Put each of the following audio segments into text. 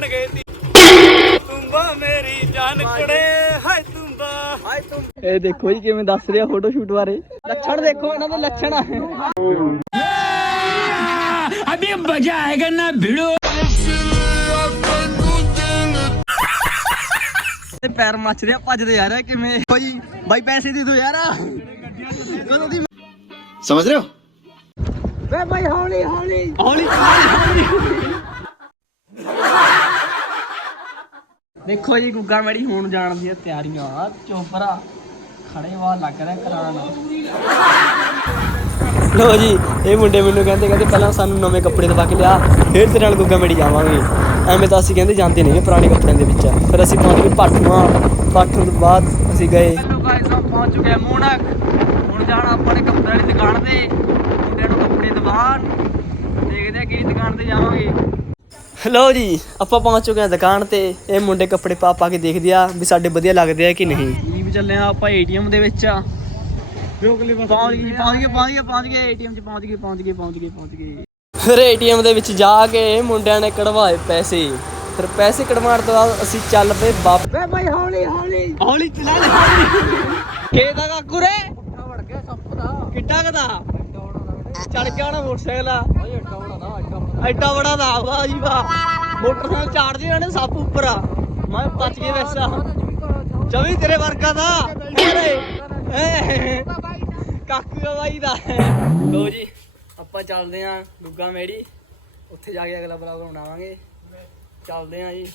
ਲੈਣਗੇ ਤੁੰਬਾ ਮੇਰੀ ਜਾਨ ਕੁੜੇ ਹਾਏ ਤੁੰਬਾ। ਹਾਏ ਤੁੰ ਇਹ ਦੇਖੋ ਜੀ ਕਿਵੇਂ ਦੱਸ ਰਿਹਾ ਫੋਟੋ ਸ਼ੂਟ ਬਾਰੇ। ਲੱਛਣ ਦੇਖੋ ਇਹਨਾਂ ਦੇ ਲੱਛਣ ਅਬੇ ਮਜ਼ਾ ਆਏਗਾ ਨਾ ਭਿੜੋ। ਪੈਰ ਮੱਚ ਰਿਹਾ ਭੱਜਦੇ ਯਾਰ ਕਿਵੇਂ? ਭਾਈ ਬਾਈ ਪੈਸੇ ਦੀ ਦਿਓ ਯਾਰ। ਸਮਝ ਰਹੇ ਹੋ? ਵੇ ਭਾਈ ਹੌਲੀ। ਹੌਲੀ ਹੌਲੀ ਹੌਲੀ। ਦੇਖੋ ਜੀ ਗੁੱਗਾ ਮੇੜੀ ਹੁਣ ਜਾਣ ਦੀਆਂ ਤਿਆਰੀਆਂ ਚੋਪਰਾ ਖੜੇ ਵਾ ਲੱਗ ਰਿਹਾ ਕਰਾਨ। ਲੋ ਜੀ ਇਹ ਮੁੰਡੇ ਮੈਨੂੰ ਕਹਿੰਦੇ ਕਹਿੰਦੇ ਪਹਿਲਾਂ ਸਾਨੂੰ ਨਵੇਂ ਕੱਪੜੇ ਦਵਾ ਕੇ ਲਿਆ ਫਿਰ ਤੇਰੇ ਨਾਲ ਗੁੱਗਾ ਮੇੜੀ ਜਾਵਾਂਗੇ ਐਵੇਂ ਤਾਂ ਅਸੀਂ ਕਹਿੰਦੇ ਜਾਂਦੇ ਨਹੀਂ ਪੁਰਾਣੇ ਕੱਪੜਿਆਂ ਦੇ ਵਿੱਚ। ਫਿਰ ਅਸੀਂ ਪਹੁੰਚ ਗਏ ਪਾਠੂਆਂ ਪਾਠੂ ਤੋਂ ਬਾਅਦ ਅਸੀਂ ਗਏ। ਹੈਲੋ ਗਾਇਸ ਆ ਪਹੁੰਚ ਚੁੱਕੇ ਹੁਣ ਜਾਣਾ ਆਪਾਂ ਨੇ ਕੱਪੜੇ ਵਾਲੀ ਦੁਕਾਨ ਤੇ। ਮੁੰਡਿਆਂ ਨੂੰ ਕੱਪੜੇ ਦਵਾਨ ਦੇਖਦੇ ਆ ਕਿਹੜੀ ਦੁਕਾਨ ਤੇ ਜਾਵਾਂਗੇ। ਲੋ ਜੀ ਆਪਾਂ ਪਹੁੰਚ ਚੁੱਕੇ ਹਾਂ ਦੁਕਾਨ ਤੇ। ਇਹ ਮੁੰਡੇ ਕੱਪੜੇ ਪਾ ਪਾ ਕੇ ਦੇਖਦੇ ਆ ਵੀ ਸਾਡੇ ਵਧੀਆ ਲੱਗਦੇ ਆ ਕਿ ਨਹੀਂ। ਜੀ ਵੀ ਚੱਲੇ ਆ ਆਪਾਂ ਏਟੀਐਮ ਦੇ ਵਿੱਚ। ਪਹੁੰਚ ਗਏ ਪਹੁੰਚ ਗਏ ਪਹੁੰਚ ਗਏ ਪਹੁੰਚ ਗਏ ਏਟੀਐਮ 'ਚ ਪਹੁੰਚ ਗਏ ਪਹੁੰਚ ਗਏ ਪਹੁੰਚ ਗਏ ਪਹੁੰਚ ਗਏ। ਫਿਰ ਏਟੀਐਮ ਦੇ ਵਿੱਚ ਜਾ ਕੇ ਮੁੰਡਿਆਂ ਨੇ ਕਢਵਾਏ ਪੈਸੇ। ਫਿਰ ਪੈਸੇ ਕਢਵਾਉਣ ਤੋਂ ਬਾਅਦ ਅਸੀਂ ਚੱਲ ਪਏ ਵਾਪਸ ਵੇ ਭਾਈ ਹੌਲੀ ਹੌਲੀ। ਹੌਲੀ ਚਲਾ ਲੈ। ਕੇ ਦਾ ਕਾਕੂ ਰੇ। ਵੜ ਗਿਆ ਸੱਪ ਦਾ। ਕਿੱਡਾ ਕਦਾ ਚੜ ਗਿਆ ਨਾ ਮੋਟਰਸਾਈਕਲ ਆ। ਐਡਾ ਬੜਾ ਦਾ ਵਾਹ ਜੀ ਵਾਹ। ਮੋਟਰਸਾਈਕਲ ਚਾੜਦੇ ਇਹਨਾਂ ਨੇ ਸੱਪ ਉੱਪਰ। ਆ ਮੈਂ ਬਚ ਗਿਆ ਵੈਸਾ। ਚਵੀ ਤੇਰੇ ਵਰਗਾ ਦਾ। ਕਾਕੂ ਦਾ ਬਾਈ ਦਾ। ਲੋ ਜੀ ਆਪਾਂ ਚੱਲਦੇ ਆਂ ਗੁੱਗਾ ਮੇੜੀ ਉੱਥੇ ਜਾ ਕੇ ਅਗਲਾ ਬਲੌਗ ਬਣਾਵਾਂਗੇ। ਚੱਲਦੇ ਆਂ ਜੀ।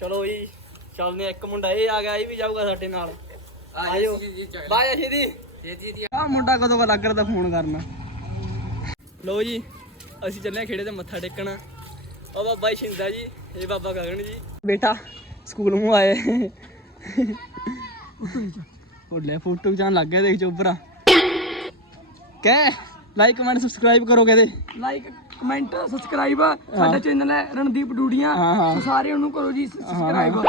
ਚਲੋ ਜੀ ਚੱਲਦੇ ਆਂ। ਇੱਕ ਮੁੰਡਾ ਇਹ ਆ ਗਿਆ ਇਹ ਵੀ ਜਾਊਗਾ ਸਾਡੇ ਨਾਲ। ਆਜੋ ਬਾਏ ਛੇਦੀ ਆ ਮੁੰਡਾ ਕਦੋਂ ਲੱਗ ਰਿਹਾ ਫੋਨ ਕਰਨਾ। ਲੋ ਜੀ ਅਸੀਂ ਚੱਲੇ ਆਂ ਖੇੜੇ ਤੇ ਮੱਥਾ ਟੇਕਣ। ਉਹ ਬਾਬਾ ਸ਼ਿੰਦਾ ਜੀ ਇਹ ਬਾਬਾ ਗਗਨ ਜੀ। ਬੇਟਾ ਸਕੂਲ ਨੂੰ ਆਏ। ਉਹ ਲੈ ਫੋਟੋ ਜਾਣ ਲੱਗ ਗਿਆ ਦੇਖ ਚੋਬਰਾ ਕਹਿ ਲਾਈਕ ਕਮੈਂਟ ਸਬਸਕ੍ਰਾਈਬ ਕਰੋ ਕਹਦੇ ਲਾਈਕ ਕਮੈਂਟ ਸਬਸਕ੍ਰਾਈਬ ਸਾਡਾ ਚੈਨਲ ਹੈ ਰਣਦੀਪ ਹਾਂ। ਸੋ ਸਾਰਿਆਂ ਨੂੰ ਕਰੋ ਜੀ ਸਬਸਕ੍ਰਾਈਬ।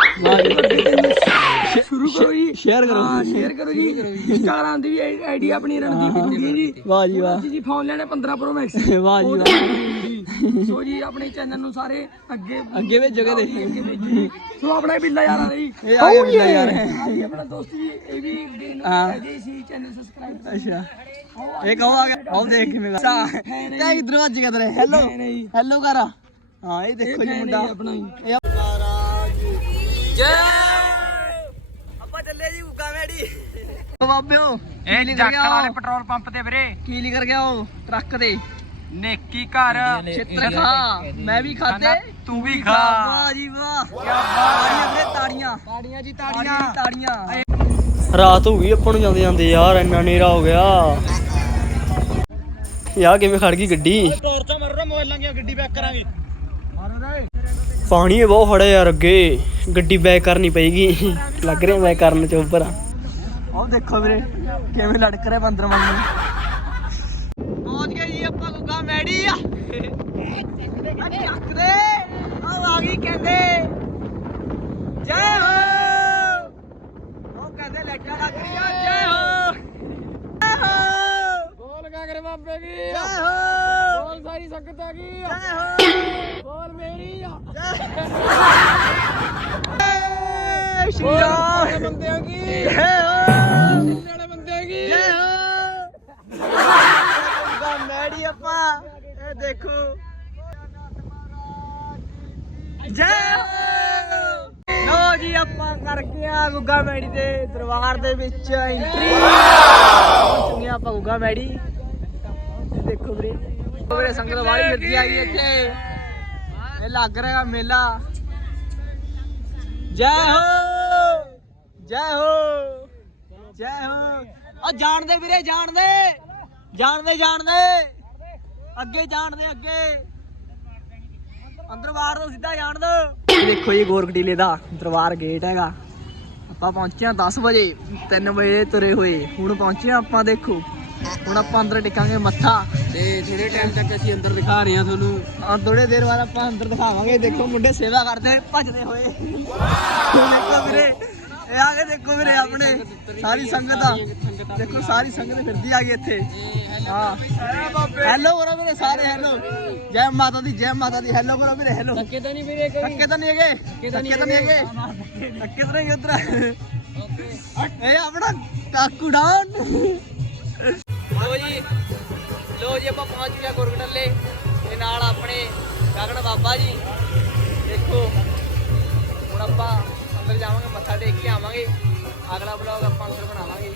ਸ਼ੁਰੂ ਕਰੋ ਜੀ। ਸ਼ੇਅਰ ਕਰੋ। ਹਾਂ ਸ਼ੇਅਰ ਕਰੋ ਜੀ। ਇੰਸਟਾਗ੍ਰਾਮ ਦੀ ਵੀ ਆਈਡੀ ਆਪਣੀ ਰਣਦੀਪ ਡੂਡੀਆਂ ਜੀ। ਵਾਹ ਜੀ ਵਾਹ। ਜੀ ਜੀ ਫੋਨ ਲੈਣੇ 15 ਪ੍ਰੋ ਮੈਕਸ ਵਾਹ ਜੀ ਵਾਹ। ਸੋ ਜੀ ਆਪਣੇ ਚੈਨਲ ਨੂੰ ਸਾਰੇ ਅੱਗੇ ਅੱਗੇ ਭੇਜੋ ਕਹਦੇ ਅੱਗੇ ਭੇਜੋ ਜੀ। ਸੋ ਆਪਣਾ ਬਿੱਲਾ ਯਾਰ ਆ ਰਹੀ ਇਹ ਆ ਗਿਆ ਬਿੱਲਾ ਯਾਰ। ਆਪਣਾ ਦੋਸਤ ਜੀ ਇਹ ਵੀ। ਜੀ ਸੀ ਚੈਨਲ ਸਬਸਕ੍ਰਾਈਬ ਅੱਛਾ। ਇਹ ਕਹੋ ਆ ਗਿਆ? ਆਓ ਦੇਖ ਕਿਵੇਂ ਗਾ ਤੇ ਇਧਰ ਵੱਜ ਗਿਆ ਤੇਰੇ? ਹੈਲੋ ਹੈਲੋ ਕਰ ਹਾਂ ਇਹ ਦੇਖੋ ਜੀ ਮੁੰਡਾ। ਆਪਣਾ ਹੀ ਜੈ ਆਪਾਂ ਚੱਲੇ ਜੀ ਗੁੱਗਾ ਮੇੜੀ ਓ ਬਾਬਿਓ ਇਹ ਜੱਕਲ ਵਾਲੇ ਪੈਟਰੋਲ ਪੰਪ ਤੇ ਵੀਰੇ। ਕੀ ਲਿਖ ਗਿਆ ਉਹ ਟਰੱਕ ਤੇ? ਨੇਕੀ ਘਰ। ਚਿੱਤਰ ਖਾ ਮੈਂ ਵੀ ਖਾਦੇ ਤੂੰ ਵੀ ਵਾਹ ਜੀ ਵਾਹ। ਤਾੜੀਆਂ ਵੀਰੇ ਤਾੜੀਆਂ। ਤਾੜੀਆਂ ਜੀ ਤਾੜੀਆਂ ਤਾੜੀਆਂ। ਰਾਤ ਹੋ ਗਈ ਆਪਾਂ ਨੂੰ ਜਾਂਦੇ ਜਾਂਦੇ ਯਾਰ ਇੰਨਾ ਨੇਰਾ ਹੋ ਗਿਆ। ਯਾਰ ਕਿਵੇਂ ਖੜ ਗਈ ਗੱਡੀ? ਟੋਰਚਾ ਮਾਰੋ ਮੋਬਾਈਲਾਂ ਦੀਆਂ ਗੱਡੀ ਬੈਕ ਕਰਾਂਗੇ। ਪਾਣੀ ਬਹੁਤ ਫੜਿਆ ਯਾਰ ਅੱਗੇ। ਗੱਡੀ ਬੈਕ ਕਰਨੀ ਪਏਗੀ। ਲੱਗ ਰਿਹਾ ਮੈਂ ਕਰਨ ਚ ਉੱਪਰ। ਆਹ ਦੇਖੋ ਵੀਰੇ ਕਿਵੇਂ ਲੜਕ ਰਿਹਾ ਬੰਦਰ ਵਾਂਗ ਪਹੁੰਚ ਗਏ ਜੀ ਆਪਾਂ ਗੁੱਗਾ ਮੈੜੀ ਆ। ਚੱਕ ਦੇ। ਆ ਆ ਗਈ ਕਹਿੰਦੇ। ਜੈ ਹੋ। ਉਹ ਕਹਿੰਦੇ ਲੱਟਾ ਲੱਗ ਰਹੀ ਆ ਜੈ ਹੋ। ਜੈ ਹੋ। ਬੋਲ ਗਾਗਰੇ ਬਾਬੇ ਕੀ ਜੈ ਹੋ। ਬੋਲ ਸਾਰੀ ਸੰਗਤ ਆ ਗਈ ਜੈ ਹੋ। ਬੋਲ ਮੇਰੀ ਆ। ਜੈ ਸ਼੍ਰੀ ਰਾਮ। ਬੰਦਿਆਂ ਕੀ? ਦੇਖੋ। ਜੈ ਲੋ ਜੀ ਆਪਾਂ ਕਰ ਗਿਆ ਗੁੱਗਾ ਮੈੜੀ ਦੇ ਦਰਬਾਰ ਦੇ ਵਿੱਚ ਐਂਟਰੀ ਪਹੁੰਚ ਗਏ ਆਪਾਂ ਗੁੱਗਾ ਮੈੜੀ। ਦੇਖੋ ਵੀਰੇ ਵੀਰੇ ਸੰਗਤ ਵਾਲੀ ਫਿਰਦੀ ਆ ਗਈ ਇੱਥੇ। ਇਹ ਲੱਗ ਰਿਹਾ ਮੇਲਾ। ਜੈ ਹੋ! ਜੈ ਹੋ! ਜੈ ਹੋ! ਆ ਜਾਣਦੇ ਵੀਰੇ ਜਾਣਦੇ। ਜਾਣਦੇ ਜਾਣਦੇ। ਅੱਗੇ ਜਾਣਦੇ ਅੱਗੇ। ਅੰਦਰ ਬਾਹਰ ਤੋਂ ਸਿੱਧਾ ਜਾਣ ਦੋ। ਦੇਖੋ ਜੀ ਗੋਰਖਟੀਲੇ ਦਾ ਦਰਬਾਰ ਗੇਟ ਹੈਗਾ। ਆਪਾਂ ਪਹੁੰਚੇ ਆ 10 ਵਜੇ 3 ਵਜੇ ਤੁਰੇ ਹੋਏ। ਹੁਣ ਪਹੁੰਚੇ ਆ ਆਪਾਂ ਦੇਖੋ। ਹੁਣ ਆਪਾਂ ਅੰਦਰ ਟਿਕਾਂਗੇ ਮੱਥਾ। ਤੇ ਥੋੜੇ ਟਾਈਮ ਤੱਕ ਅਸੀਂ ਅੰਦਰ ਦਿਖਾ ਰਹੇ ਹਾਂ ਤੁਹਾਨੂੰ। ਆ ਥੋੜੇ ਦੇਰ ਬਾਅਦ ਆਪਾਂ ਅੰਦਰ ਦਿਖਾਵਾਂਗੇ। ਦੇਖੋ ਮੁੰਡੇ ਸੇਵਾ ਕਰਦੇ ਭੱਜਦੇ ਹੋਏ। ਦੇਖੋ ਵੀਰੇ ਇਹ ਆ ਕੇ ਦੇਖੋ ਵੀਰੇ ਆਪਣੇ। ਸਾਰੀ ਸੰਗਤ ਆ। ਦੇਖੋ ਸਾਰੀ ਸੰਗਤ ਫਿਰਦੀ ਆ ਗਈ ਇੱਥੇ। ਹਾਂ। ਹੈਲੋ ਕਰੋ ਵੀਰੇ ਸਾਰੇ ਹੈਲੋ ਜੈ ਮਾਤਾ ਦੀ ਜੈ ਮਾਤਾ ਦੀ। ਹੈਲੋ ਕਰੋ ਵੀਰੇ ਹੈਲੋ ਧੱਕੇ ਤਾਂ ਨਹੀਂ ਵੀਰੇ ਧੱਕੇ ਤਾਂ ਨਹੀਂ ਹੈਗੇ। ਧੱਕੇ ਤਾਂ ਨਹੀਂ ਹੈਗੇ। ਧੱਕੇ ਤਾਂ ਨਹੀਂ ਉਧਰ। ਇਹ ਆਪਣਾ ਕਾਕੂ ਡਾਊਨ ਲੋ ਜੀ ਲੋ ਜੀ ਆਪਾਂ ਪਹੁੰਚ ਗਿਆ ਗੁਰਗਟੱਲੇ ਤੇ ਨਾਲ ਆਪਣੇ ਗਗਨ ਬਾਬਾ ਜੀ। ਦੇਖੋ ਹੁਣ ਆਪਾਂ ਅੰਦਰ ਜਾਵਾਂਗੇ ਮੱਥਾ ਟੇਕ ਕੇ ਆਵਾਂਗੇ। ਅਗਲਾ ਬਲੌਗ ਆਪਾਂ ਅੰਦਰ ਬਣਾਵਾਂਗੇ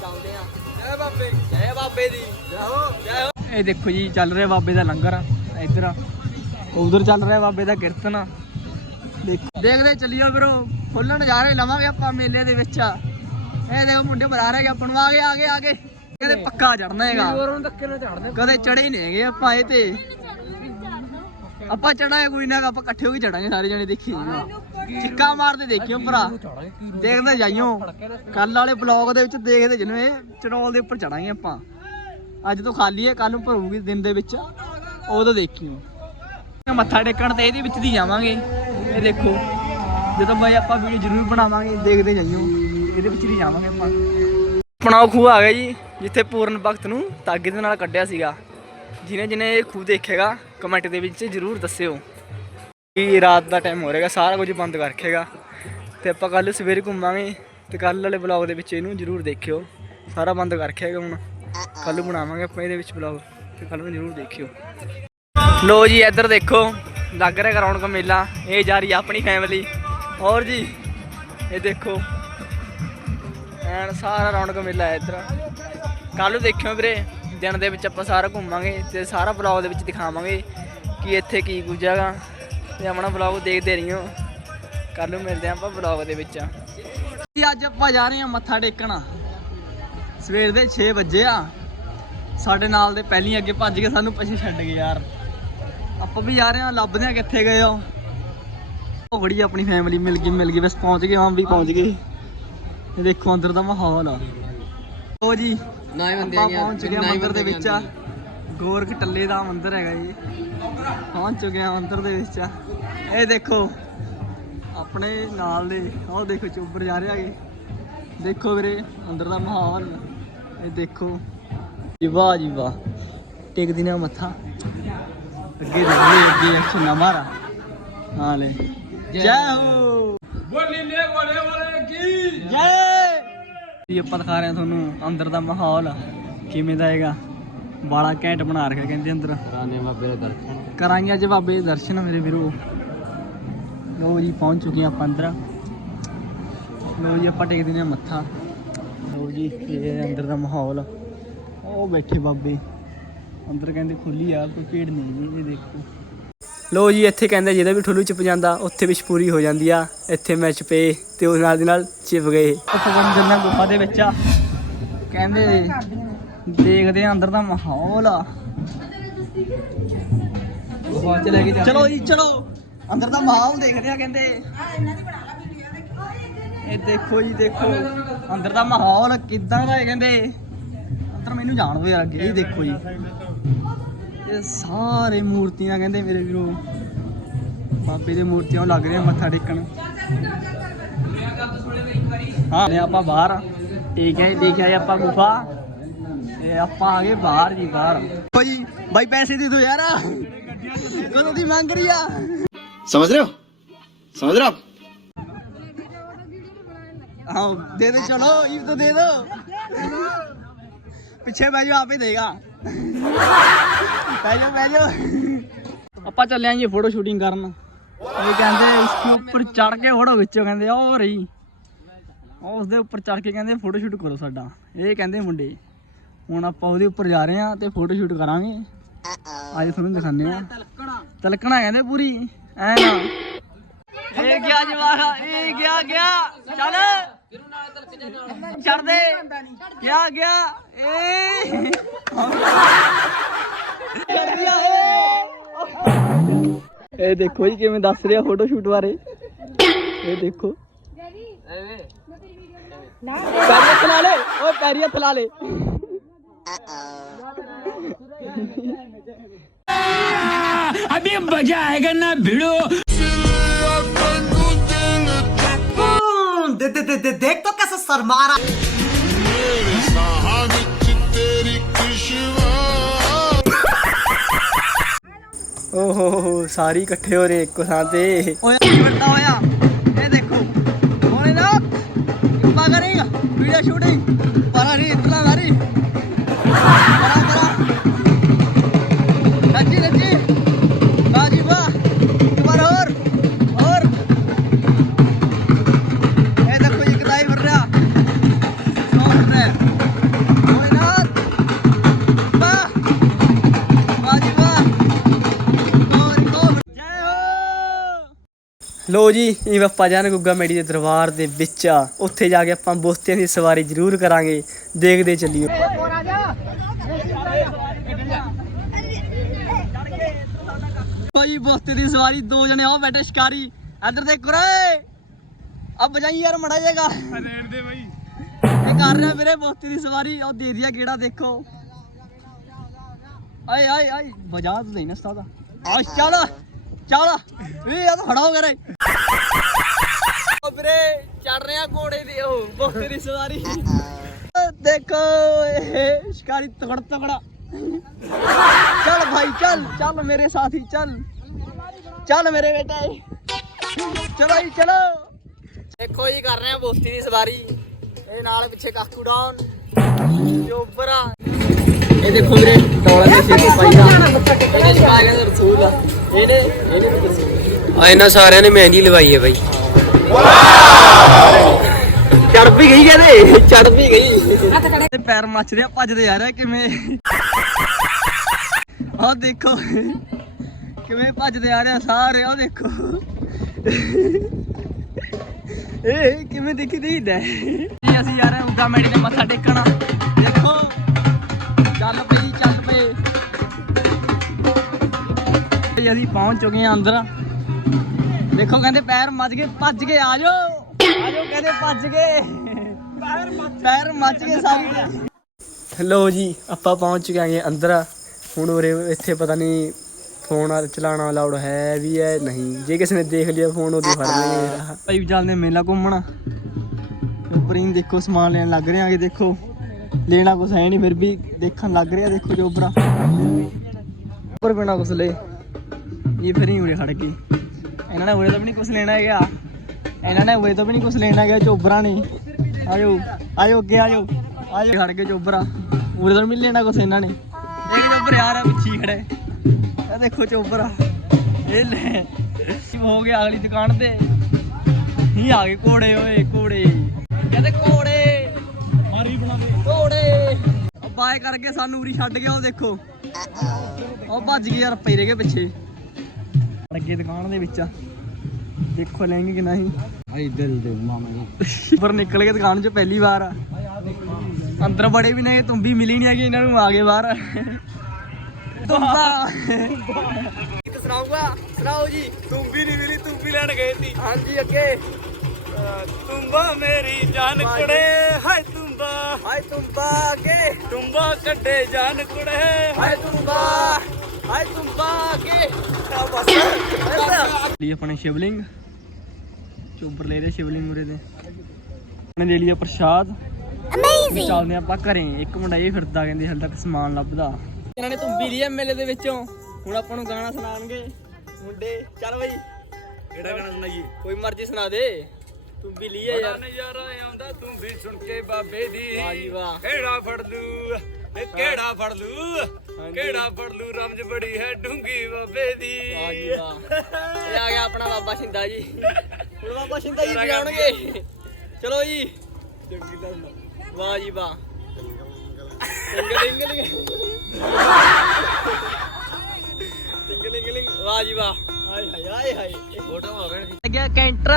ਚੱਲਦੇ ਆ ਜੈ ਬਾਬੇ। ਜੈ ਬਾਬੇ ਦੀ। ਜਾਓ। ਜੈ ਇਹ ਦੇਖੋ ਜੀ ਚੱਲ ਰਿਹਾ ਬਾਬੇ ਦਾ ਲੰਗਰ। ਇੱਧਰ ਉਧਰ ਚੱਲ ਰਿਹਾ ਬਾਬੇ ਦਾ ਕੀਰਤਨ। ਦੇਖ- ਦੇਖਦੇ ਚੱਲੀਓ ਵੀਰੋ ਫੁੱਲ ਨਜ਼ਾਰੇ ਲਵਾਂਗੇ ਆਪਾਂ ਮੇਲੇ ਦੇ ਵਿੱਚ। ਇਹ ਦੇਖੋ ਮੁੰਡੇ ਬਰਾ ਰਹੇ ਆਪਾਂ ਨੂੰ ਆ ਗਏ ਆ ਗਏ ਆ ਪੱਕਾ ਚੜਨਾ ਹੈਗਾ। ਹੋਰ ਨੂੰ ਧੱਕੇ ਨਾਲ ਝਾੜਦੇ ਕਦੇ ਚੜੇ ਹੀ ਨਹੀਂ ਹੈਗੇ ਆਪਾਂ ਇਹ ਤੇ। ਆਪਾਂ ਚੜਾਂਗੇ ਕੋਈ ਨਾ ਆਪਾਂ ਇਕੱਠੇ ਹੋ ਕੇ ਚੜਾਂਗੇ ਸਾਰੇ ਜਣੇ ਦੇਖੀ। ਚਿੱਕਾ ਮਾਰਦੇ ਦੇਖਿਓ ਭਰਾ। ਦੇਖਦੇ ਜਾਈਓ। ਕੱਲ ਵਾਲੇ ਬਲੌਗ ਦੇ ਵਿੱਚ ਦੇਖਦੇ ਜਿਹਨੂੰ ਚੜੋਲ ਦੇ ਉੱਪਰ ਚੜਾਂਗੇ ਆਪਾਂ। ਅੱਜ ਤੋਂ ਖਾਲੀ ਹੈ ਕੱਲ ਨੂੰ ਭਰੂਗੀ ਦਿਨ ਦੇ ਵਿੱਚ। ਉਦੋਂ ਦੇਖਿਓ। ਮੱਥਾ ਟੇਕਣ ਤੇ ਇਹਦੇ ਵਿੱਚ ਦੀ ਜਾਵਾਂਗੇ। ਇਹ ਦੇਖੋ, ਜਦੋਂ ਬਾਈ ਆਪਾਂ ਵੀਡੀਓ ਜ਼ਰੂਰ ਬਣਾਵਾਂਗੇ, ਦੇਖਦੇ ਜਾਈਓ। ਇਹਦੇ ਵਿੱਚ ਦੀ ਜਾਵਾਂਗੇ ਆਪਾਂ। ਆਪਣਾ ਉਹ ਖੂਹ ਆ ਗਿਆ ਜੀ, ਜਿੱਥੇ ਪੂਰਨ ਭਗਤ ਨੂੰ ਤਾਗੇ ਦੇ ਨਾਲ ਕੱਢਿਆ ਸੀਗਾ। ਜਿਹਨੇ ਜਿਹਨੇ ਇਹ ਖੂਹ ਦੇਖੇਗਾ ਕਮੈਂਟ ਦੇ ਵਿੱਚ ਜ਼ਰੂਰ ਦੱਸਿਓ। ਕਿ ਰਾਤ ਦਾ ਟਾਈਮ ਹੋ ਰਿਹਾਗਾ, ਸਾਰਾ ਕੁਝ ਬੰਦ ਕਰ ਰੱਖੇਗਾ। ਤੇ ਆਪਾਂ ਕੱਲ ਸਵੇਰੇ ਘੁੰਮਾਂਗੇ ਤੇ ਕੱਲ ਵਾਲੇ ਬਲੌਗ ਦੇ ਵਿੱਚ ਇਹਨੂੰ ਜ਼ਰੂਰ ਦੇਖਿਓ। ਸਾਰਾ ਬੰਦ ਕਰ ਰੱਖਿਆਗਾ ਹੁਣ। ਕੱਲ ਬਣਾਵਾਂਗੇ ਆਪਾਂ ਇਹਦੇ ਵਿੱਚ ਬਲੌਗ ਤੇ ਕੱਲ ਨੂੰ ਜ਼ਰੂਰ ਦੇਖਿਓ। ਲੋ ਜੀ, ਇੱਧਰ ਦੇਖੋ, ਲੱਗ ਰਿਹਾ ਰੌਣਕ ਮੇਲਾ। ਇਹ ਜਾ ਰਹੀ ਆ ਆਪਣੀ ਫੈਮਿਲੀ ਹੋਰ ਜੀ, ਇਹ ਦੇਖੋ। ਐਨ ਸਾਰਾ ਰੌਣਕ ਮੇਲਾ ਹੈ ਇੱਧਰ। ਕੱਲ ਨੂੰ ਦੇਖਿਓ ਵੀਰੇ, ਦਿਨ ਦੇ ਵਿੱਚ ਆਪਾਂ ਸਾਰਾ ਘੁੰਮਾਂਗੇ ਤੇ ਸਾਰਾ ਬਲੌਗ ਦੇ ਵਿੱਚ ਦਿਖਾਵਾਂਗੇ ਕਿ ਇੱਥੇ ਕੀ ਕੁਝ ਹੈਗਾ। ਤੇ ਆਪਣਾ ਬਲੌਗ ਦੇਖਦੇ ਰਹੀਓ। ਕੱਲ ਨੂੰ ਮਿਲਦੇ ਆਂ ਆਪਾਂ ਬਲੌਗ ਦੇ ਵਿੱਚ। ਜੀ ਅੱਜ ਆਪਾਂ ਜਾ ਰਹੇ ਹਾਂ ਮੱਥਾ ਟੇਕਣ। ਸਵੇਰ ਦੇ 6 ਵਜੇ ਆ। ਸਾਡੇ ਨਾਲ ਦੇ ਪਹਿਲੀ ਅੱਗੇ ਭੱਜ ਕੇ ਸਾਨੂੰ ਪਿੱਛੇ ਛੱਡ ਗਏ ਯਾਰ। ਆਪਾਂ ਵੀ ਜਾ ਰਹੇ ਹਾਂ ਲੱਭਦੇ ਆ ਕਿੱਥੇ ਗਏ ਹੋ। ਉਹ ਬੜੀ ਆਪਣੀ ਫੈਮਿਲੀ ਮਿਲ ਗਈ ਮਿਲ ਗਈ। ਬਸ ਪਹੁੰਚ ਗਏ ਹਾਂ ਵੀ ਪਹੁੰਚ ਗਏ। ਇਹ ਦੇਖੋ ਅੰਦਰ ਦਾ ਮਾਹੌਲ ਆ। ਉਹ ਜੀ ਨਾ ਹੀ ਬੰਦੇ ਆਪਾਂ ਪਹੁੰਚ ਗਏ ਮੰਦਿਰ ਦੇ ਵਿੱਚ ਗੋਰਖ ਟੱਲੇ ਦਾ ਮੰਦਿਰ ਹੈਗਾ ਜੀ। ਪਹੁੰਚ ਚੁੱਕੇ ਹਾਂ ਮੰਦਿਰ ਦੇ ਵਿੱਚ। ਇਹ ਦੇਖੋ ਆਪਣੇ ਨਾਲ ਦੇ ਉਹ ਦੇਖੋ ਚੁੱਪਰ ਜਾ ਰਹੇ ਹੈਗੇ ਦੇਖੋ ਵੀਰੇ ਅੰਦਰ ਦਾ ਮਾਹੌਲ। ਇਹ ਦੇਖੋ। ਜੀ ਵਾਹ ਜੀ ਵਾਹ। ਟੇਕਦੀ ਨਾ ਮੱਥਾ। ਅੱਗੇ ਲੱਗੀ ਅੱਗੇ ਐਕਸ਼ਨ ਨਾ ਮਾਰਾ ਹਾਂ ਲੈ। ਜੈ ਹੋ। ਬੋਲੀ ਲੈ ਬੋਲੇ ਬੋਲੇ ਕੀ? ਜੈ। ਜੀ ਆਪਾਂ ਦਿਖਾ ਰਹੇ ਹਾਂ ਤੁਹਾਨੂੰ ਅੰਦਰ ਦਾ ਮਾਹੌਲ। ਕਿਵੇਂ ਦਾ ਹੈਗਾ? ਬਾਲਾ ਘੈਂਟ ਬਣਾ ਰੱਖਿਆ ਕਹਿੰਦੇ ਅੰਦਰ। ਰਾਨੇ ਬਾਬੇ ਦੇ ਦਰਸ਼ਨ। ਕਰਾਂਗੇ ਅੱਜ ਬਾਬੇ ਦੇ ਦਰਸ਼ਨ ਮੇਰੇ ਵੀਰੋ। ਲੋ ਜੀ ਪਹੁੰਚ ਚੁੱਕੇ ਆਪਾਂ ਅੰਦਰ। ਲੋ ਜੀ ਆਪਾਂ ਟੇਕਦੇ ਨੇ ਮੱਥਾ। ਲੋ ਜੀ ਇਹ ਅੰਦਰ ਦਾ ਮਾਹੌਲ। ਉਹ ਬੈਠੇ ਬਾਬੇ। ਅੰਦਰ ਕਹਿੰਦੇ ਖੁੱਲੀ ਆ ਕੋਈ ਭੀੜ ਨਹੀਂ ਜੀ ਇਹ ਦੇਖੋ। ਲੋ ਜੀ ਇੱਥੇ ਕਹਿੰਦੇ ਜਿਹਦਾ ਵੀ ਠੁੱਲੂ ਚਿਪ ਜਾਂਦਾ ਉੱਥੇ ਵਿਸ਼ ਪੂਰੀ ਹੋ ਜਾਂਦੀ ਆ। ਇੱਥੇ ਮੈਚ ਪਏ ਤੇ ਉਸ ਨਾਲ ਦੀ ਨਾਲ ਚਿਪ ਗਏ। ਕੰਮ ਜੰਨਾ ਗੁਫਾ ਦੇ ਵਿੱਚ ਆ। ਕਹਿੰਦੇ ਦੇਖਦੇ ਆ ਅੰਦਰ ਦਾ ਮਾਹੌਲ। ਆ ਗੁਫਾ ਲੈ ਕੇ ਚਲੋ ਜੀ, ਚਲੋ। ਅੰਦਰ ਦਾ ਮਾਹੌਲ ਦੇਖਦੇ ਆ ਕਹਿੰਦੇ। ਇਹ ਦੇਖੋ ਜੀ, ਦੇਖੋ। ਅੰਦਰ ਦਾ ਮਾਹੌਲ ਕਿੱਦਾਂ ਦਾ ਹੈ ਕਹਿੰਦੇ। ਅੰਦਰ ਮੈਨੂੰ ਜਾਣ ਦਿਓ ਯਾਰ, ਅੱਗੇ ਇਹ ਦੇਖੋ ਜੀ। ਇਹ ਸਾਰੇ ਮੂਰਤੀਆਂ ਕਹਿੰਦੇ ਮੇਰੇ ਵੀਰੋ। ਬਾਬੇ ਦੇ ਮੂਰਤੀਆਂ ਲੱਗ ਰਹੇ ਮੱਥਾ ਟੇਕਣ। ਹਾਂ ਆਪਾਂ ਬਾਹਰ। ਠੀਕ ਹੈ ਦੇਖਿਆ ਜੀ ਆਪਾਂ ਗੁਫਾ। ਤੇ ਆਪਾਂ ਆ ਗਏ ਬਾਹਰ ਜੀ ਬਾਹਰ। ਭਾਜੀ ਬਾਈ ਪੈਸੇ ਦੇ ਦਿਓ ਯਾਰ। ਕਦੋਂ ਦੀ ਮੰਗ ਰਹੀ ਆ? ਸਮਝ ਰਹੇ ਹੋ? ਸਮਝ ਰਹੇ ਹੋ ਹਾਂ ਦੇ ਦੇ ਚਲੋ ਇਹ ਤਾਂ ਦੇ ਦੋ। ਪਿੱਛੇ ਬਹਿ ਜਾਓ ਆਪੇ ਦੇਗਾ। ਬਹਿ ਜਾਓ ਬਹਿ ਜਾਓ। ਆਪਾਂ ਚੱਲਿਆ ਜੀ ਫੋਟੋ ਸ਼ੂਟਿੰਗ ਕਰਨ। ਇਹ ਕਹਿੰਦੇ ਇਸ ਦੇ ਉੱਪਰ ਚੜ ਕੇ ਫੋਟੋ ਵਿੱਚੋਂ ਕਹਿੰਦੇ ਉਹ ਰਹੀ। ਉਸ ਦੇ ਉੱਪਰ ਚੜ ਕੇ ਕਹਿੰਦੇ ਫੋਟੋ ਸ਼ੂਟ ਕਰੋ ਸਾਡਾ। ਇਹ ਕਹਿੰਦੇ ਮੁੰਡੇ। ਹੁਣ ਆਪਾਂ ਉਹਦੇ ਉੱਪਰ ਜਾ ਰਹੇ ਆਂ ਤੇ ਫੋਟੋ ਸ਼ੂਟ ਕਰਾਂਗੇ। ਅੱਜ ਤੁਹਾਨੂੰ ਦਿਖਾਉਂਦੇ ਆ ਤਲਕਣਾ। ਕਹਿੰਦੇ ਪੂਰੀ? ਐ ਨਾ। ਇਹ ਗਿਆ ਜਵਾਰਾ ਇਹ ਗਿਆ ਗਿਆ। ਚੱਲ। ਛੱਡ ਦੇ ਗਿਆ ਗਿਆ। ਏ। ਕਰ ਦਿਆ ਏ ਇਹ ਦੇਖੋ ਜੀ ਕਿਵੇਂ ਦੱਸ ਰਿਹਾ ਫੋਟੋ ਸ਼ੂਟ ਬਾਰੇ। ਇਹ ਦੇਖੋ। ਪੈਰੀ ਹੱਥ ਲਾ ਲੈ ਓਏ ਪੈਰੀ ਹੱਥ ਲਾ ਲੈ। अभी मज़ा आएगा ना भिड़ो। दे, दे, दे, देख तो कैसे शर्मा रहा ओहो सारी कट्ठे हो रहे एक साथ ये देखो। ना करेगा। Video shooting. ਲੋ ਜੀ ਇਹ ਬੱਪਾ ਜਾਨ ਗੁੱਗਾ ਮੇੜੀ ਦੇ ਦਰਬਾਰ ਦੇ ਵਿੱਚ ਆ। ਉੱਥੇ ਜਾ ਕੇ ਆਪਾਂ ਬੋਸਤਿਆਂ ਦੀ ਸਵਾਰੀ ਜ਼ਰੂਰ ਕਰਾਂਗੇ। ਦੇਖਦੇ ਚੱਲਿਓ ਭਾਈ ਬੋਸਤੇ ਦੀ ਸਵਾਰੀ ਦੋ ਜਣੇ ਆ ਬੈਠੇ ਸ਼ਿਕਾਰੀ। ਇੱਧਰ ਦੇ ਕੁਰੇ ਆ ਬਜਾਈ ਯਾਰ ਮੜਾ ਜਾਏਗਾ ਦੇ ਬਾਈ। ਇਹ ਕਰ ਰਿਹਾ ਵੀਰੇ ਬੋਸਤੇ ਦੀ ਸਵਾਰੀ। ਉਹ ਦੇ ਦਿਆ ਕਿਹੜਾ ਦੇਖੋ। ਆਏ ਆਏ ਆਏ। ਬਜਾ ਤਾਂ ਨਹੀਂ ਨਸਤਾ ਦਾ ਆ ਚੱਲ। ਚੱਲ। ਇਹ ਆ ਤਾਂ ਖੜਾ ਹੋ ਗਿਆ ਰੇ। ਵੀਰੇ ਚੜ ਰਿਆ ਘੋੜੇ ਦੇ ਉਹ ਘੋੜੇ ਦੀ ਸਵਾਰੀ। ਦੇਖੋ ਇਹ ਸ਼ਿਕਾਰੀ ਤਗੜ ਤਗੜਾ। ਚੱਲ ਭਾਈ ਚੱਲ ਚੱਲ ਮੇਰੇ ਸਾਥੀ ਚੱਲ। ਚੱਲ ਮੇਰੇ ਬੇਟਾ ਚਲੋ ਜੀ ਚਲੋ। ਦੇਖੋ ਜੀ ਕਰ ਰਹੇ ਆ ਬੋਸਤੀ ਦੀ ਸਵਾਰੀ। ਇਹ ਨਾਲ ਪਿੱਛੇ ਕਾਕੂ ਡਾਉਨ। ਜੋ ਉੱਪਰ ਆ। ਇਹ ਦੇਖੋ ਵੀਰੇ ਡੋਲਾ ਦੇ ਸਿਰ ਤੇ ਪਾਈਦਾ ਇਹਨੇ ਸ਼ਿਕਾ ਗਿਆ ਰਸੂਲ ਆ। ਇਹਨੇ ਇਹਨੇ ਵੀ ਰਸੂਲ ਆ ਇਹਨਾਂ ਸਾਰਿਆਂ ਨੇ ਮਹਿੰਦੀ ਲਵਾਈ ਹੈ ਬਾਈ। ਚੜ ਵੀ ਗਈ ਕਹਿੰਦੇ। ਚੜ ਵੀ ਗਈ। ਤੇ ਪੈਰ ਮੱਚਦੇ ਆ ਭੱਜਦੇ ਆ ਰਿਹਾ ਕਿਵੇਂ? ਆਹ ਦੇਖੋ। ਕਿਵੇਂ ਭੱਜਦੇ ਆ ਰਿਹਾ ਸਾਰੇ ਆਹ ਦੇਖੋ। ਇਹ ਕਿਵੇਂ ਦੇਖੀ ਦੀਦਾ ਜੀ ਅਸੀਂ ਯਾਰ ਉਗਾ ਮੈਡੀ ਤੇ ਮੱਥਾ ਟੇਕਣਾ। ਜੀ ਅਸੀਂ ਪਹੁੰਚ ਚੁੱਕੇ ਹਾਂ ਅੰਦਰ। ਦੇਖੋ ਕਹਿੰਦੇ ਪੈਰ ਮੱਚ ਗਏ ਭੱਜ ਗਏ ਆ ਜਾਓ। ਆ ਜਾਓ ਕਹਿੰਦੇ ਭੱਜ ਗਏ ਪੈਰ ਮੱਚ ਪੈਰ ਮੱਚ ਗਏ ਸਭ ਲੋ ਜੀ ਆਪਾਂ ਪਹੁੰਚ ਚੁੱਕੇ ਆਂਗੇ ਅੰਦਰ। ਹੁਣ ਉਰੇ ਇੱਥੇ ਪਤਾ ਨਹੀਂ ਫੋਨ ਆ ਚਲਾਣਾ ਅਲਾਉਡ ਹੈ ਵੀ ਹੈ ਨਹੀਂ। ਜੇ ਕਿਸੇ ਨੇ ਦੇਖ ਲਿਆ ਫੋਨ ਉਹਦੀ ਫੜ ਲੈਣਗੇ ਭਾਈ ਚੱਲਦੇ ਮੇਲਾ ਘੁੰਮਣ। ਉੱਪਰੀਂ ਦੇਖੋ ਸਮਾਨ ਲੈਣ ਲੱਗ ਰਹੇ ਆਂਗੇ ਦੇਖੋ। ਲੈਣਾ ਕੁਛ ਹੈ ਨਹੀਂ ਫਿਰ ਵੀ ਦੇਖਣ ਲੱਗ ਰਿਹਾ ਦੇਖੋ ਜੋਬਰਾ ਉੱਪਰ ਬਿਨਾ ਕੁਛ ਲੈ ਇਹ ਫਿਰ ਹੀ ਉਰੇ ਖੜ ਗਏ ਇਹਨਾਂ ਨੇ ਉਰੇ ਤੋਂ ਵੀ ਨਹੀਂ ਕੁਛ ਲੈਣਾ ਹੈਗਾ। ਇਹਨਾਂ ਨੇ ਉਰੇ ਤੋਂ ਵੀ ਨਹੀਂ ਕੁਛ ਲੈਣਾ ਹੈਗਾ, ਚੋਬਰਾ ਨੇ। ਆਇਓ ਆਇਓ ਅੱਗੇ, ਆਜੋ। ਆਜੋ। ਖੜ ਕੇ ਚੋਬਰਾ। ਉਰੇ ਤੋਂ ਵੀ ਨਹੀਂ ਲੈਣਾ ਕੁਛ ਇਹਨਾਂ ਨੇ। ਇੱਕ ਚੋਬਰ ਯਾਰ ਆ ਪਿੱਛੇ ਹੀ ਇਹ ਦੇਖੋ ਚੋਬਰਾ। ਇਹ ਲੈ। ਹੋ ਗਿਆ ਅਗਲੀ ਦੁਕਾਨ ਤੇ। ਹੀ ਆ ਗਏ ਕੋੜੇ ਓਏ ਕੋੜੇ ਕਹਿੰਦੇ ਕੋੜੇ ਮਾਰੀ ਬਣਾ ਕੋੜੇ ਬਾਏ ਕਰਕੇ ਸਾਨੂੰ, ਉਰੀ ਛੱਡ ਗਿਆ, ਉਹ ਦੇਖੋ। ਉਹ ਭੱਜ ਗਏ ਯਾਰ, ਪਈ ਰਹਿ ਗਏ ਪਿੱਛੇ। ਅੱਗੇ ਦੁਕਾਨ ਦੇ ਵਿੱਚ ਦੇਖੋ ਲੈਣਗੇ ਕਿ ਨਹੀਂ ਆਈ ਦਿਲ ਦੇ ਮਾਮਾ ਉੱਪਰ ਨਿਕਲ ਕੇ ਦੁਕਾਨ 'ਚ ਪਹਿਲੀ ਵਾਰ। ਅੰਦਰ ਬੜੇ ਵੀ ਨਹੀਂ ਤੁੰਬੀ ਮਿਲੀ ਨਹੀਂ ਹੈਗੀ ਇਹਨਾਂ ਨੂੰ ਆ ਗਏ ਬਾਹਰ। ਤੁੰਬਾ ਸੁਣਾਊਗਾ? ਸੁਣਾਓ ਜੀ। ਤੁੰਬੀ ਨਹੀਂ ਮਿਲੀ ਤੁੰਬੀ ਲੈਣ ਗਏ ਸੀ। ਹਾਂਜੀ ਅੱਗੇ। ਤੁੰਬਾ ਮੇਰੀ ਜਾਨ ਕੁੜੇ ਹਾਏ ਤੁੰਬਾ। ਹਾਏ ਤੁੰਬਾ ਅੱਗੇ। ਤੁੰਬਾ ਕੱਢੇ ਜਾਨ ਕੁੜੇ ਹਾਏ। ਤੁੰਬਾ ਹਾਏ ਤੁੰਬਾ ਅੱਗੇ। ਬਸ ਲਈ ਆਪਣੇ ਸ਼ਿਵਲਿੰਗ ਚੋਬਰ ਲੈ ਰਹੇ ਸ਼ਿਵਲਿੰਗ ਉਰੇ ਦੇ। ਉਹਨੇ ਲੈ ਲਿਆ ਪ੍ਰਸ਼ਾਦ। ਅਮੇਜ਼ਿੰਗ ਚੱਲਦੇ ਆਪਾਂ ਘਰੇ। ਇੱਕ ਮੁੰਡਾ ਇਹ ਫਿਰਦਾ ਕਹਿੰਦੇ ਹਾਲੇ ਤੱਕ ਸਮਾਨ ਲੱਭਦਾ। ਇਹਨਾਂ ਨੇ ਤੁੰਬੀ ਲਈ ਮੇਲੇ ਦੇ ਵਿੱਚੋਂ। ਹੁਣ ਆਪਾਂ ਨੂੰ ਗਾਣਾ ਸੁਣਾਉਣਗੇ। ਮੁੰਡੇ ਚੱਲ ਬਈ। ਕਿਹੜਾ ਗਾਣਾ ਸੁਣਾਈਏ? ਕੋਈ ਮਰਜ਼ੀ ਸੁਣਾ ਦੇ। ਤੁੰਬੀ ਲਈ ਹੈ ਯਾਰ। ਨਜ਼ਾਰਾ ਆਉਂਦਾ ਤੂੰ ਵੀ ਸੁਣ ਕੇ ਬਾਬੇ ਦੀ। ਵਾਹ ਜੀ ਵਾਹ। ਕਿਹੜਾ ਫੜ ਲੂ? ਇਹ ਕਿਹੜਾ ਫੜ ਲੂ? ਕਿਹੜਾ ਫੜ ਲੂ ਰਮਜ ਬੜੀ ਹੈ ਡੂੰਗੀ ਬਾਬੇ ਦੀ। ਜੀ ਵਾਹ ਇਹ ਆ ਗਿਆ ਆਪਣਾ ਬਾਬਾ ਸ਼ਿੰਦਾ ਜੀ। ਹੁਣ ਬਾਬਾ ਸ਼ਿੰਦਾ ਜੀ ਵਜਾਉਣਗੇ ਚਲੋ ਜੀ। ਵਾਹ ਜੀ ਵਾਹ। ਟਿੰਗਲਿੰਗਲਿੰਗ ਟਿੰਗਲਿੰਗਲਿੰਗ ਵਾਹ ਜੀ ਵਾਹ। ਹਾਏ ਹਾਏ ਹਾਏ ਹਾਏ। ਫੋਟੋ ਆ ਗਏ ਲੱਗਿਆ ਕੈਂਟਰ।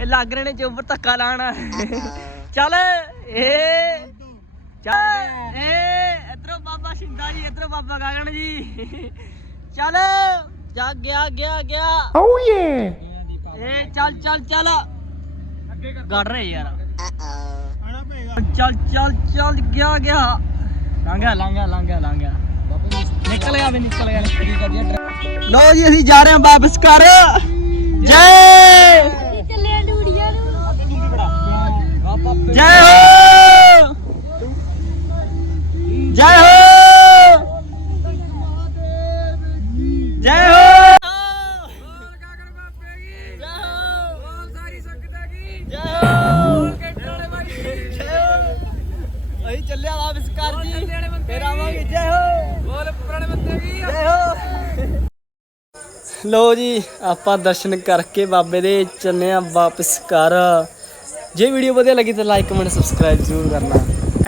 ਇਹ ਲੱਗ ਰਹੇ ਨੇ ਚੋਬਰ ਧੱਕਾ ਲਾਣ ਚੱਲ ਏ ਚੱਲ ਏ ਮਿੱਤਰੋ ਬਾਬਾ ਗਗਨ ਜੀ। ਚੱਲ ਜਾ ਗਿਆ ਗਿਆ ਗਿਆ। ਓ ਯੇ। ਏ ਚੱਲ ਚੱਲ ਚੱਲ। ਗੜ ਰਹੇ ਯਾਰ। ਚੱਲ ਚੱਲ ਚੱਲ ਗਿਆ ਗਿਆ। ਲੰਘਿਆ ਲੰਘਿਆ ਲੰਘਿਆ ਲੰਘਿਆ ਨਿਕਲ ਗਿਆ ਵੀ ਨਿਕਲ ਗਿਆ। ਗੱਡੀ ਕਰ ਲੋ ਜੀ ਅਸੀਂ ਜਾ ਰਹੇ ਹਾਂ ਵਾਪਸ ਘਰ। ਜੈ! ਜੈ ਹੋ! ਜੈ ਹੋ! ਲੋ ਜੀ, ਆਪਾਂ ਦਰਸ਼ਨ ਕਰਕੇ ਬਾਬੇ ਦੇ ਚੱਲੇ ਆ ਵਾਪਸ ਘਰ। ਜੇ ਵੀਡੀਓ ਵਧੀਆ ਲੱਗੀ ਤਾਂ ਲਾਈਕ ਕਮੈਂਟ ਸਬਸਕ੍ਰਾਈਬ ਜ਼ਰੂਰ ਕਰਨਾ।